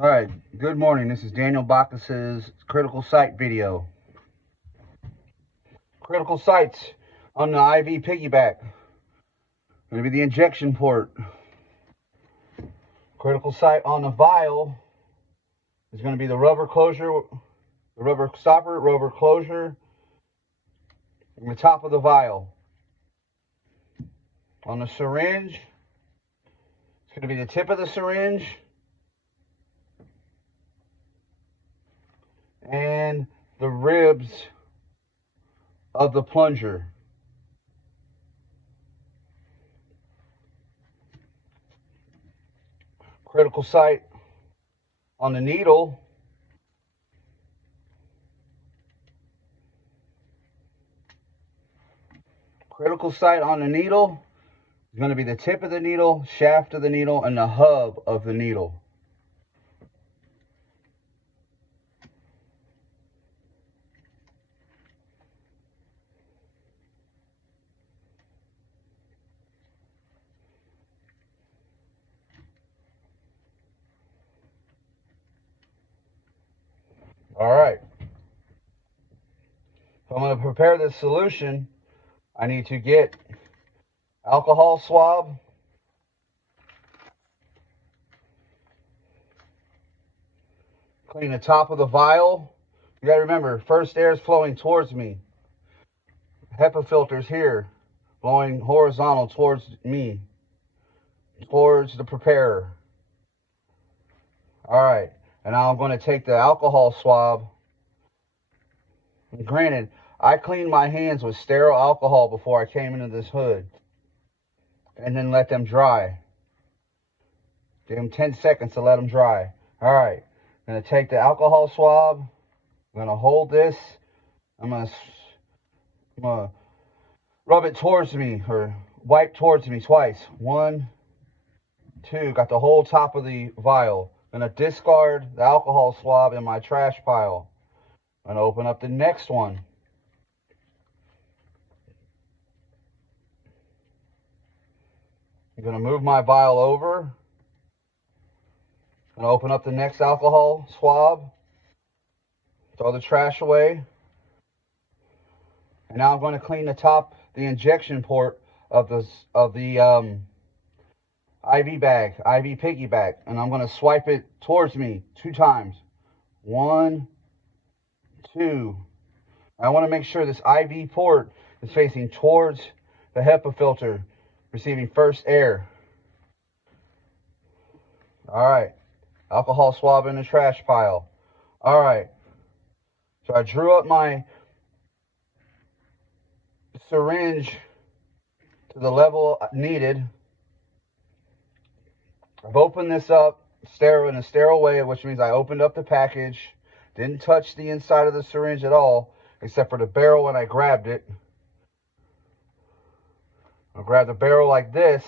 Alright, good morning. This is Daniel Bacchus's critical site video. Critical sites on the IV piggyback. Going to be the injection port. Critical site on the vial is going to be the rubber closure, the rubber stopper, rubber closure, and the top of the vial. On the syringe, it's going to be the tip of the syringe and the ribs of the plunger. Critical site on the needle is going to be the tip of the needle, shaft of the needle, and the hub of the needle. All right. If I'm going to prepare this solution, I need to get alcohol swab, clean the top of the vial. You got to remember, first air is flowing towards me. HEPA filter's here, blowing horizontal towards me, towards the preparer. All right, and now I'm going to take the alcohol swab. And granted, I cleaned my hands with sterile alcohol before I came into this hood, and then let them dry. Give them 10 seconds to let them dry. All right, I'm going to take the alcohol swab. I'm going to hold this. I'm going to rub it towards me, or wipe towards me twice. 1, 2, got the whole top of the vial. I'm going to discard the alcohol swab in my trash pile. I'm going to open up the next one. I'm going to move my vial over. I'm going to open up the next alcohol swab. Throw the trash away. And now I'm going to clean the top, the injection port of the IV bag, IV piggyback, and I'm going to swipe it towards me 2 times. 1, 2. I want to make sure this IV port is facing towards the HEPA filter, receiving first air. All right, alcohol swab in the trash pile. All right, so I drew up my syringe to the level needed. I've opened this up in a sterile way, which means I opened up the package, didn't touch the inside of the syringe at all, except for the barrel when I grabbed it. I'll grab the barrel like this,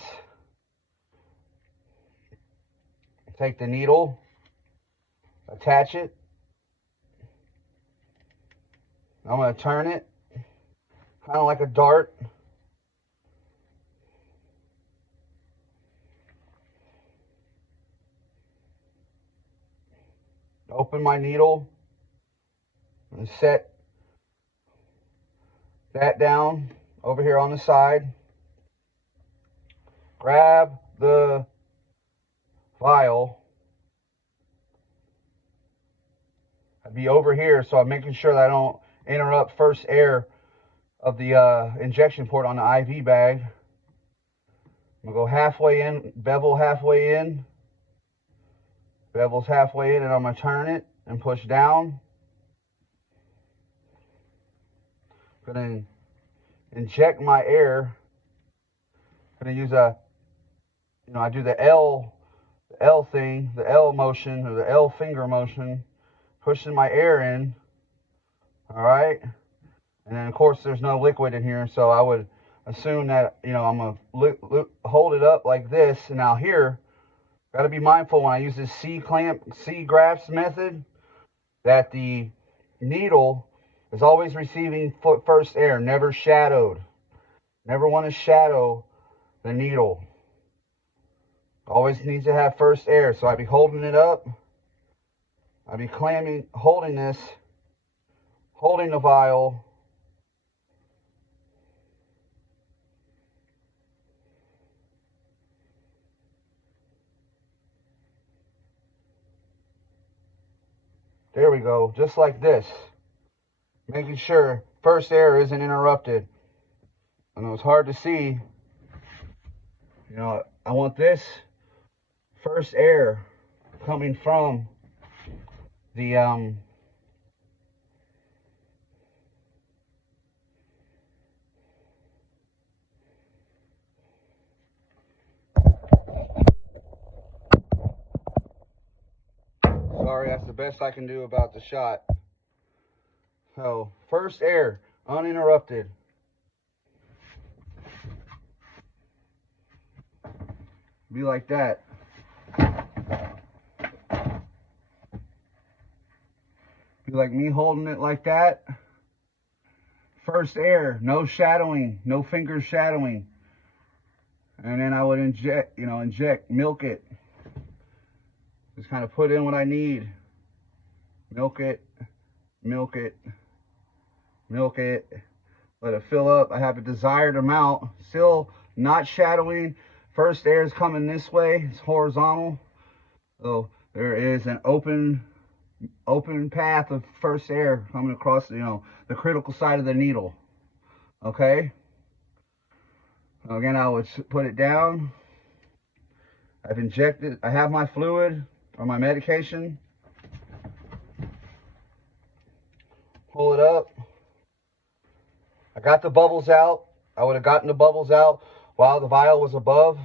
take the needle, attach it. I'm going to turn it, kind of like a dart. Open my needle and set that down over here on the side. Grab the vial. I'd be over here, so I'm making sure that I don't interrupt first air of the injection port on the IV bag. I'm going to go halfway in, bevel halfway in. Bevel's halfway in, and I'm going to turn it and push down. I'm going to inject my air. I'm going to use I do the L thing, the L motion, or the L finger motion, pushing my air in. All right. And then, of course, there's no liquid in here, so I would assume that, I'm going to hold it up like this. And now here, got to be mindful when I use this C-grafts method that the needle is always receiving first air, never shadowed. Never want to shadow the needle. Always needs to have first air. So I'd be holding it up, I'd be holding this, holding the vial. There we go, just like this. Making sure first air isn't interrupted. I know it's hard to see. You know, I want this first air coming from the sorry, that's the best I can do about the shot. So, first air, uninterrupted. Be like that. Be like me holding it like that. First air, no shadowing, no fingers shadowing. And then I would inject, milk it. Just kind of put in what I need. Milk it, milk it, milk it. Let it fill up. I have a desired amount. Still not shadowing. First air is coming this way. It's horizontal. So there is an open path of first air coming across, the critical side of the needle. Okay? Again, I would put it down. I've injected. I have my fluid or my medication. Pull it up. I got the bubbles out. I would have gotten the bubbles out while the vial was above.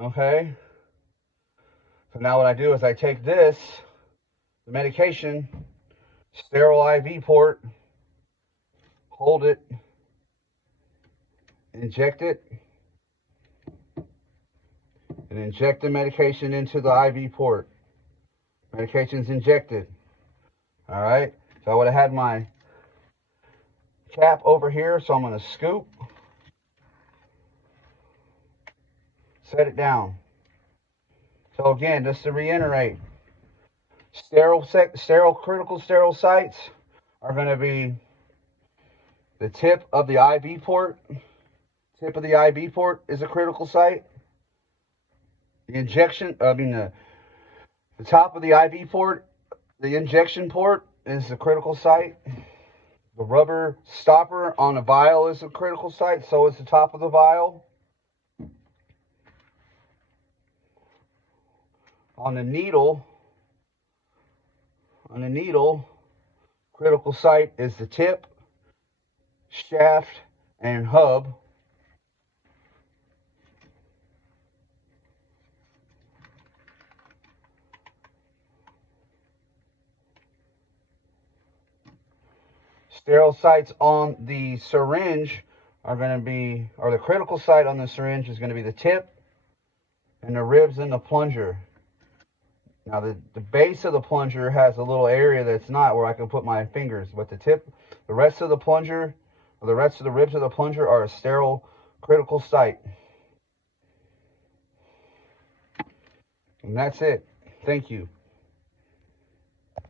Okay. So now what I do is I take this, the medication, sterile IV port, hold it, inject it, and inject the medication into the IV port. Medication's injected. All right. So I would have had my cap over here, so I'm going to scoop, set it down. So again, just to reiterate, critical sterile sites are going to be the tip of the IV port. Tip of the IV port is a critical site. The top of the IV port, the injection port, is the critical site. The rubber stopper on a vial is a critical site, so is the top of the vial. On the needle, critical site is the tip, shaft, and hub. Sterile sites on the syringe are going to be, or the critical site on the syringe is going to be the tip and the ribs and the plunger. Now the base of the plunger has a little area that's not where I can put my fingers, but the rest of the plunger, or the rest of the ribs of the plunger are a sterile critical site. And that's it. Thank you.